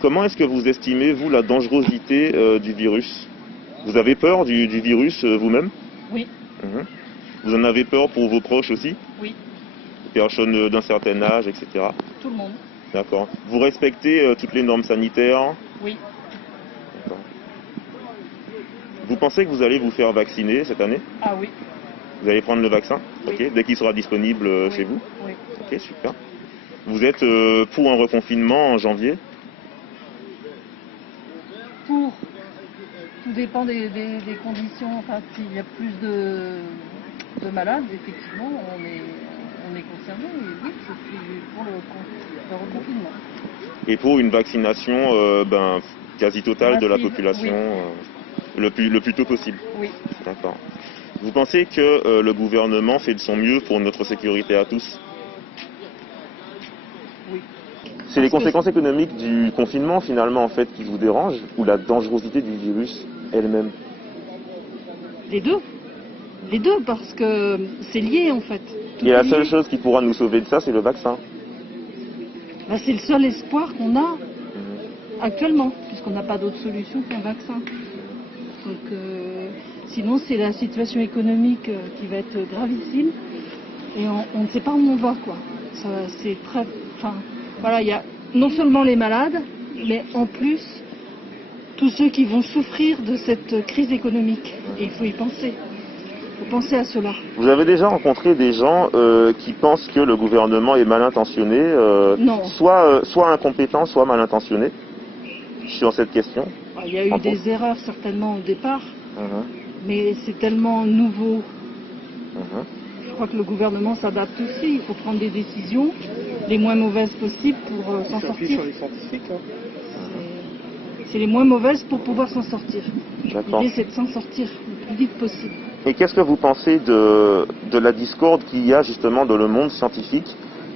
Comment est-ce que vous estimez, vous, la dangerosité du virus? Vous avez peur du virus vous-même? Oui. Vous en avez peur pour vos proches aussi? Oui. Les personnes d'un certain âge, etc. Tout le monde. D'accord. Vous respectez toutes les normes sanitaires? Oui. D'accord. Vous pensez que vous allez vous faire vacciner cette année? Ah oui. Vous allez prendre le vaccin? Oui. Ok. Dès qu'il sera disponible Oui. chez vous? Oui. Ok, super. Vous êtes pour un reconfinement en janvier? Pour. Tout dépend des conditions. Enfin, s'il y a plus de malades, effectivement, on est concerné. Et oui, je suis pour le reconfinement. Et pour une vaccination quasi totale de la Massive, population oui. le plus tôt possible? Oui. D'accord. Vous pensez que le gouvernement fait de son mieux pour notre sécurité à tous? Oui. C'est les conséquences économiques du confinement finalement en fait qui vous dérangent ou la dangerosité du virus elle-même? Les deux. Les deux, parce que c'est lié en fait. Tout Et est la lié. seule chose qui pourra nous sauver de ça, c'est le vaccin. Ben, c'est le seul espoir qu'on a actuellement, puisqu'on n'a pas d'autre solution qu'un vaccin. Donc, sinon, c'est la situation économique qui va être gravissime et on ne sait pas où on va, quoi. C'est très. Enfin, voilà, il y a non seulement les malades, mais en plus tous ceux qui vont souffrir de cette crise économique. Et il faut y penser. Il faut penser à cela. Vous avez déjà rencontré des gens qui pensent que le gouvernement est mal intentionné, Non. soit incompétent, soit mal intentionné sur cette question? Il y a eu des erreurs certainement au départ, mais c'est tellement nouveau. Je crois que le gouvernement s'adapte aussi. Il faut prendre des décisions les moins mauvaises possibles pour s'en sortir. Sur les scientifiques, hein. C'est les moins mauvaises pour pouvoir s'en sortir. D'accord. L'idée, c'est de s'en sortir le plus vite possible. Et qu'est-ce que vous pensez de la discorde qu'il y a justement dans le monde scientifique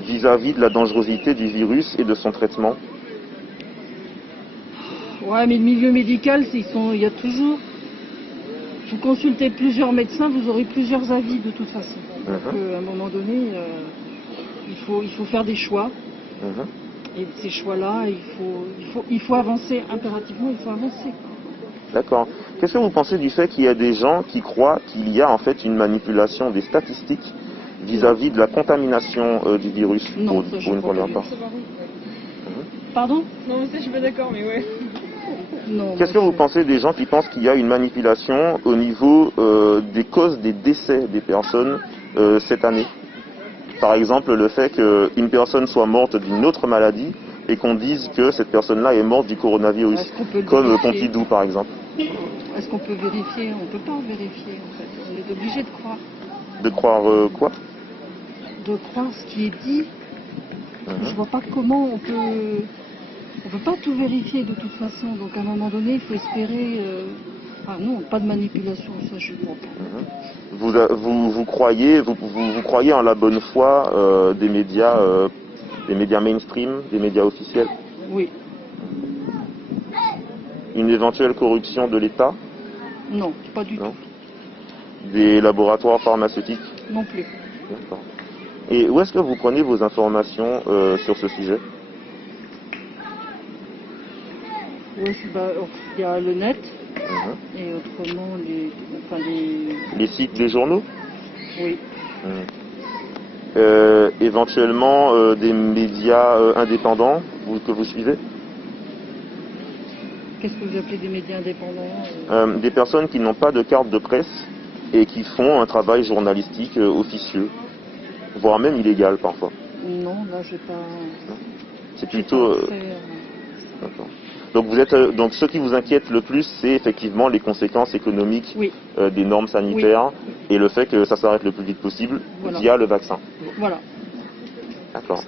vis-à-vis de la dangerosité du virus et de son traitement? Ouais, mais le milieu médical, il y a toujours... Vous consultez plusieurs médecins, vous aurez plusieurs avis de toute façon. Donc, à un moment donné, il faut faire des choix. Et ces choix-là, il faut avancer impérativement, il faut avancer. D'accord. Qu'est-ce que vous pensez du fait qu'il y a des gens qui croient qu'il y a en fait une manipulation des statistiques vis-à-vis de la contamination du virus Non, pour une première part? Pardon? Non, ça je suis pas d'accord, mais ouais. Non. Qu'est-ce que vous pensez des gens qui pensent qu'il y a une manipulation au niveau des causes des décès des personnes cette année? Par exemple, le fait qu'une personne soit morte d'une autre maladie et qu'on dise que cette personne-là est morte du coronavirus, comme Pompidou par exemple. Est-ce qu'on peut vérifier? On ne peut pas vérifier en fait. On est obligé de croire. De croire quoi? De croire ce qui est dit. Je vois pas comment on peut... On ne peut pas tout vérifier de toute façon. Donc à un moment donné, il faut espérer... Ah non, pas de manipulation, ça je ne crois pas. Vous croyez en la bonne foi des médias mainstream, des médias officiels? Oui. Une éventuelle corruption de l'État? Non, pas du tout. Des laboratoires pharmaceutiques? Non plus. D'accord. Et où est-ce que vous prenez vos informations sur ce sujet? Oui, il y a le net et autrement les sites des journaux? Oui. Éventuellement des médias indépendants que vous suivez? Qu'est-ce que vous appelez des médias indépendants? Des personnes qui n'ont pas de carte de presse et qui font un travail journalistique officieux, voire même illégal parfois. Non, là j'ai pas... C'est plutôt... D'accord. Donc ce qui vous inquiète le plus, c'est effectivement les conséquences économiques des normes sanitaires et le fait que ça s'arrête le plus vite possible via le vaccin. Voilà. D'accord.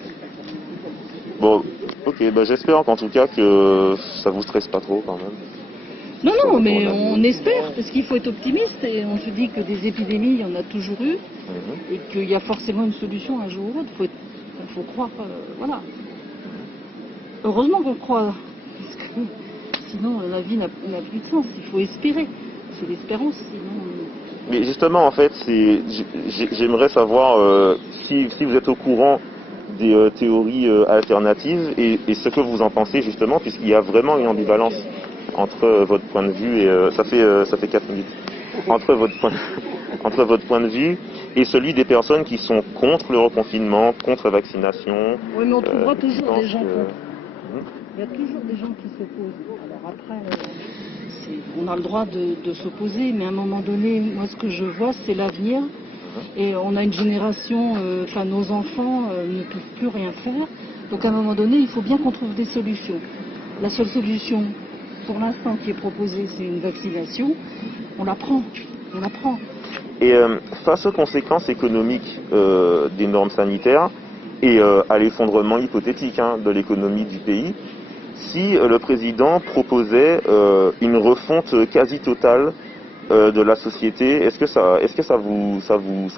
Bon, ok, j'espère qu'en tout cas que ça vous stresse pas trop quand même. Non, mais on espère, parce qu'il faut être optimiste et on se dit que des épidémies, il y en a toujours eu et qu'il y a forcément une solution un jour ou l'autre. Il faut croire, voilà. Heureusement qu'on croit, parce que sinon la vie n'a plus de sens. Il faut espérer. C'est l'espérance, sinon... Mais justement, en fait, j'aimerais savoir si vous êtes au courant des théories alternatives et ce que vous en pensez justement, puisqu'il y a vraiment une ambivalence entre votre point de vue et ça fait 4 minutes. Entre votre point de vue et celui des personnes qui sont contre le reconfinement, contre la vaccination. Oui, mais on trouvera toujours des gens que... contre. Il y a toujours des gens qui s'opposent. Alors après, on a le droit de s'opposer, mais à un moment donné, moi ce que je vois, c'est l'avenir. Et on a une génération, enfin nos enfants ne peuvent plus rien faire. Donc à un moment donné, il faut bien qu'on trouve des solutions. La seule solution, pour l'instant, qui est proposée, c'est une vaccination. On la prend. Et face aux conséquences économiques des normes sanitaires et à l'effondrement hypothétique de l'économie du pays, si le président proposait une refonte quasi totale de la société, est-ce que ça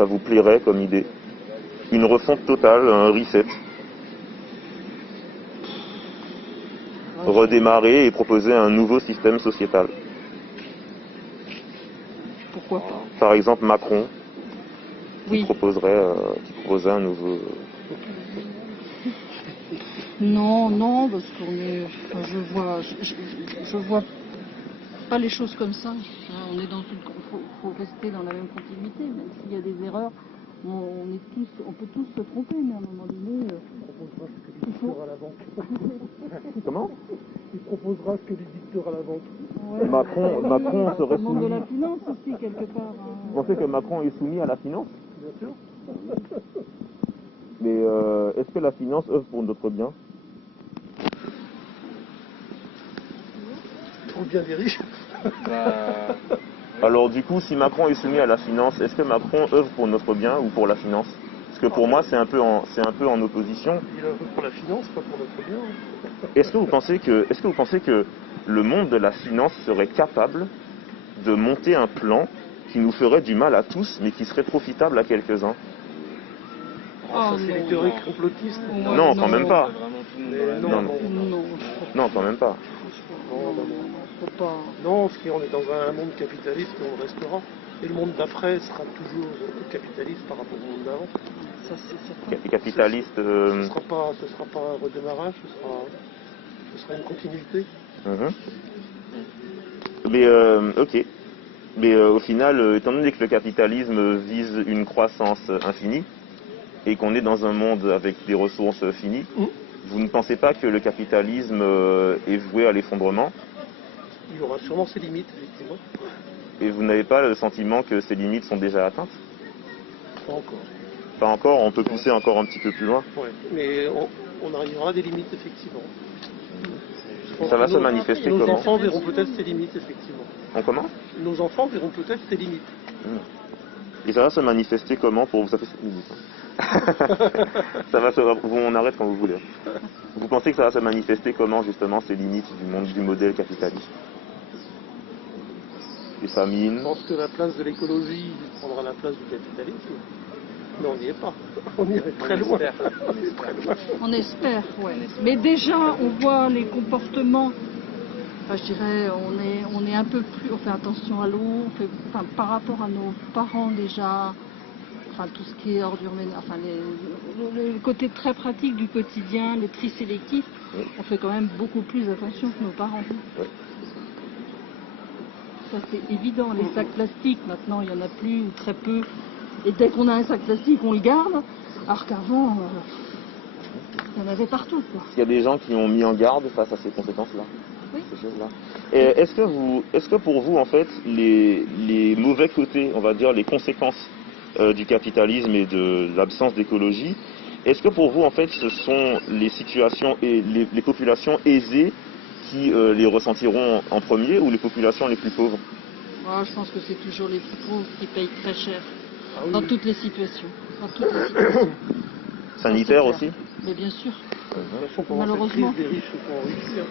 vous plairait comme idée? Une refonte totale, un reset? Redémarrer et proposer un nouveau système sociétal? Pourquoi pas? Par exemple Macron, qui Oui. proposerait un nouveau... Non, parce qu'on est... Enfin, je vois pas les choses comme ça. On est dans faut rester dans la même continuité, même s'il y a des erreurs. On peut tous se tromper, mais à un moment donné... Il proposera ce que les dicteurs à la banque. Comment? Il proposera ce que les dicteurs à la banque. Ouais, Macron serait le monde de soumis... la finance aussi, quelque part. Vous pensez que Macron est soumis à la finance? Bien sûr. Mais est-ce que la finance œuvre pour notre bien? Pour le bien des riches. Alors du coup, si Macron est soumis à la finance, est-ce que Macron œuvre pour notre bien ou pour la finance? Parce que pour moi, c'est un peu en opposition. Il œuvre pour la finance, pas pour notre bien. Est-ce que vous pensez que le monde de la finance serait capable de monter un plan qui nous ferait du mal à tous, mais qui serait profitable à quelques-uns? Ça, c'est les théories complotistes. Non, quand même pas. Non, quand même pas. faut pas. Non, parce qu'on est dans un monde capitaliste et on restera. Et le monde d'après sera toujours capitaliste par rapport au monde d'avant. Ça, c'est certain. Capitaliste... Ce sera pas un redémarrage, ce sera une continuité. Mais ok. Mais au final, étant donné que le capitalisme vise une croissance infinie et qu'on est dans un monde avec des ressources finies, vous ne pensez pas que le capitalisme est voué à l'effondrement? Il y aura sûrement ses limites, effectivement. Et vous n'avez pas le sentiment que ces limites sont déjà atteintes? Pas encore. Pas encore, on peut pousser encore un petit peu plus loin. Ouais, mais on arrivera à des limites, effectivement. Ça va se manifester nos comment? Nos enfants verront peut-être ces limites, effectivement. Comment? Nos enfants verront peut-être ces limites. Et ça va se manifester comment pour vous? Ça fait 7 minutes. On arrête quand vous voulez. Vous pensez que ça va se manifester comment, justement, ces limites du monde du modèle capitaliste? Les famines? Je pense que la place de l'écologie prendra la place du capitalisme. Mais on n'y est pas. On irait très loin. On espère, ouais. Mais déjà, on voit les comportements. Enfin, je dirais, on est un peu plus. On fait attention à l'eau. Par rapport à nos parents déjà. Enfin, tout ce qui est ordures ménagères. Enfin, le côté très pratique du quotidien, le tri sélectif. On fait quand même beaucoup plus attention que nos parents. Oui. Ça, c'est évident. Les sacs plastiques, maintenant, il n'y en a plus ou très peu. Et dès qu'on a un sac plastique, on le garde, alors qu'avant, il y en avait partout, quoi. Il y a des gens qui ont mis en garde face à ces conséquences-là. Oui. Ces choses-là. Et est-ce que pour vous, en fait, les mauvais côtés, on va dire, les conséquences du capitalisme et de l'absence d'écologie, est-ce que pour vous, en fait, ce sont les situations et les populations aisées qui les ressentiront en premier ou les populations les plus pauvres? Moi, je pense que c'est toujours les plus pauvres qui payent très cher. Ah oui. Dans toutes les situations. Sanitaire aussi? Mais bien sûr. De toute façon, pendant Malheureusement. cette crise, les riches se font enrichir.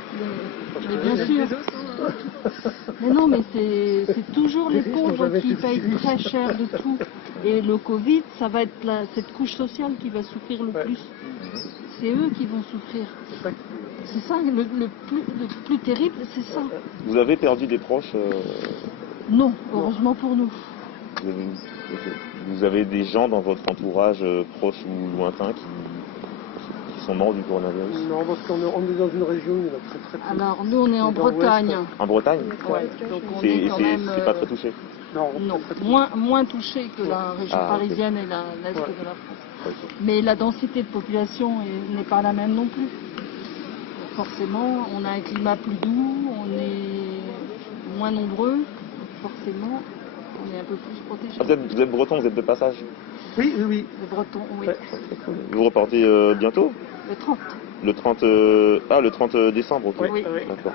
Mais bien sûr. Mais non, mais c'est toujours les pauvres qui payent très cher de tout. Et le Covid, ça va être cette couche sociale qui va souffrir le plus. c'est eux qui vont souffrir. C'est ça qui- C'est ça, le plus terrible, c'est ça. Vous avez perdu des proches Non, heureusement pour nous. vous avez, ok. Vous avez des gens dans votre entourage proche ou lointain qui sont morts du coronavirus? Non, parce qu'on est dans une région où il y en a très très peu. Alors, nous, on est en Dans l'ouest. Bretagne. En Bretagne? Ouais, donc on C'est est quand même... pas très touché? Non, Non, très, très peu. moins touché que la région Ah, ok. parisienne et l'est Ouais. de la France. Ok. Mais la densité de population n'est pas la même non plus. Forcément, on a un climat plus doux, on est moins nombreux, donc forcément, on est un peu plus protégé. Ah, vous êtes breton, vous êtes de passage? Oui, oui, oui. Les Bretons, oui. Ouais. Vous repartez bientôt? Le 30. Le 30, le 30 décembre, ok. Ouais, Oui. ouais. D'accord.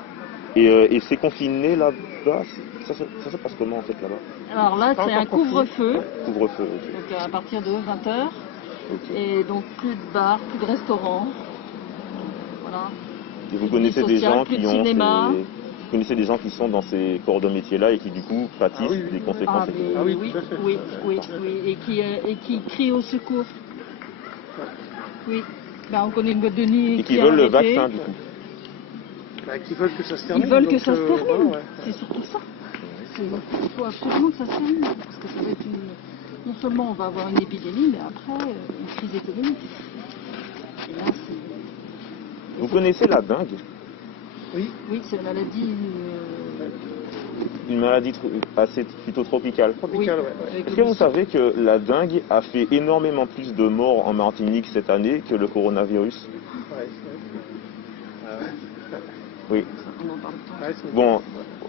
Et c'est confiné là-bas? Ça se passe comment en fait là-bas? Alors là, Pas c'est un encore couvre-feu, Couvre-feu, ok. donc à partir de 20h, Ok. et donc plus de bars, plus de restaurants. Voilà. Et vous Vie connaissez des sociale, gens plus qui de ont cinéma. vous connaissez des gens qui sont dans ces corps de métier-là et qui du coup pâtissent Ah oui, oui. des conséquences Ah, mais économiques. Ah oui, oui, tout à fait. oui, oui, oui, et qui crient au secours. Oui. Ben, on connaît une boîte de nuit Et qui a veulent le arrêté. vaccin du coup. Bah, qui veulent que ça se termine. Ils veulent que donc, ça se termine. voilà, ouais. C'est surtout ça. Il faut absolument que ça se termine. Parce que ça va être non seulement on va avoir une épidémie, mais après une crise économique. Et là, c'est... Vous connaissez la dengue? Oui, Oui, c'est une maladie. Une maladie assez plutôt tropicale. tropicale, Oui. ouais. Avec Est-ce le que vous savez que la dengue a fait énormément plus de morts en Martinique cette année que le coronavirus? Ouais, Oui. On en parle pas. ouais, c'est- Bon,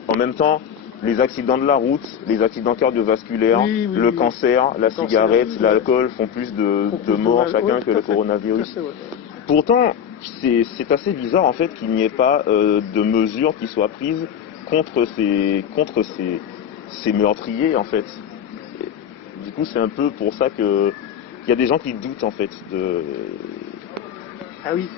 en même temps, les accidents de la route, les accidents cardiovasculaires, Oui, oui, le oui. cancer, la cancer, cigarette, ouais. l'alcool font plus de Beaucoup morts mal. chacun Ouais, que tout à le fait, coronavirus. tout à fait, ouais. Pourtant, c'est assez bizarre en fait qu'il n'y ait pas de mesures qui soient prises contre ces meurtriers en fait. Et du coup, c'est un peu pour ça que il y a des gens qui doutent en fait Ah oui,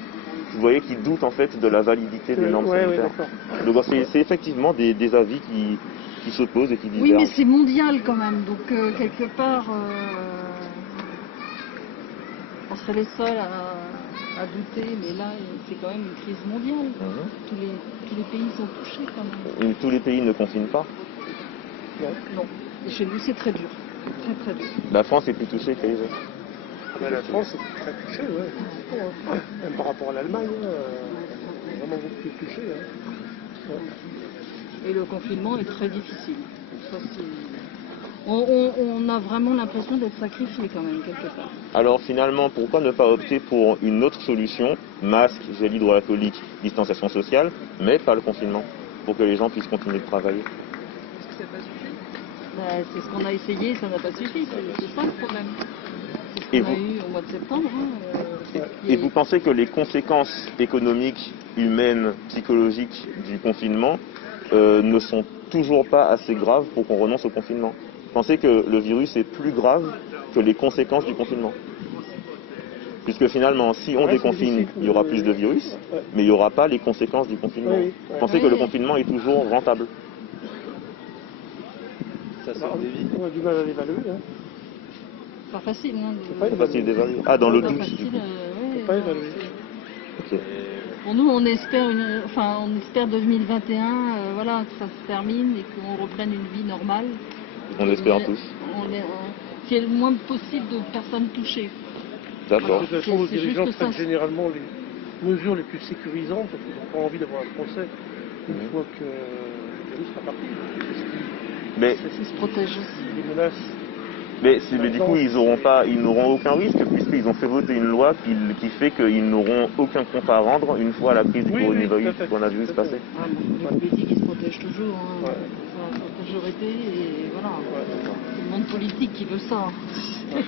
vous voyez, qui doutent en fait de la validité des normes ouais, sanitaires. d'accord. Donc c'est effectivement des avis qui s'opposent et qui divergent. Oui, mais c'est mondial quand même. Donc, quelque part, on serait les seuls à douter. Mais là, c'est quand même une crise mondiale. Mhm. Tous les pays sont touchés quand même. Et tous les pays ne confinent pas. Non. Et chez nous, c'est très dur. Très, très dur. La France est plus touchée que les autres. Ah ben, la France est très touchée, ouais. effectivement, hein. Même par rapport à l'Allemagne, vraiment beaucoup plus touchée. Hein. Ouais. Et le confinement est très difficile. Ça, on a vraiment l'impression d'être sacrifié quand même, quelque part. Alors finalement, pourquoi ne pas opter pour une autre solution, masque, gel hydroalcoolique, distanciation sociale, mais pas le confinement, pour que les gens puissent continuer de travailler? Parce que ça n'a pas suffi. Ben, c'est ce qu'on a essayé, ça n'a pas suffi. C'est ça le problème. C'est Et ce qu'on a vous- eu au mois de septembre. Et vous pensez que les conséquences économiques, humaines, psychologiques du confinement ne sont toujours pas assez graves pour qu'on renonce au confinement? Vous pensez que le virus est plus grave que les conséquences du confinement? Puisque finalement, si on Ouais, c'est déconfine, difficile il y aura de- plus de virus, Ouais. mais il n'y aura pas les conséquences du confinement. Oui, oui, Vous ouais. pensez que le confinement est toujours rentable? Ça sauve des vies. On a du mal à l'évaluer. Hein. Pas facile, hein. C'est pas C'est facile d'évaluer. Ah, dans le Pas doute, facile, du coup. ouais, C'est pas non, évalué. c'est- Ok. Pour nous, on espère on espère 2021, voilà, que ça se termine et qu'on reprenne une vie normale. On espère tous. Qu'il y ait le moins possible de personnes touchées. D'accord. De toute façon, nos C'est juste dirigeants ça. prennent généralement les mesures les plus sécurisantes parce qu'ils n'ont pas envie d'avoir un procès une Mhm. fois que le virus sera parti. C'est ce qui Mais Ils se protègent aussi. les menace. Mais du coup, ils n'auront aucun risque puisqu'ils ont fait voter une loi qui fait qu'ils n'auront aucun compte à rendre une fois la crise du Oui, oui, coronavirus, tout à fait, coronavirus tout à fait. passée. Ah, bon, les politiques, ils se protègent toujours. Hein. Ouais. Ça a toujours été, et voilà. Ouais. C'est le monde politique qui veut ça. Ouais.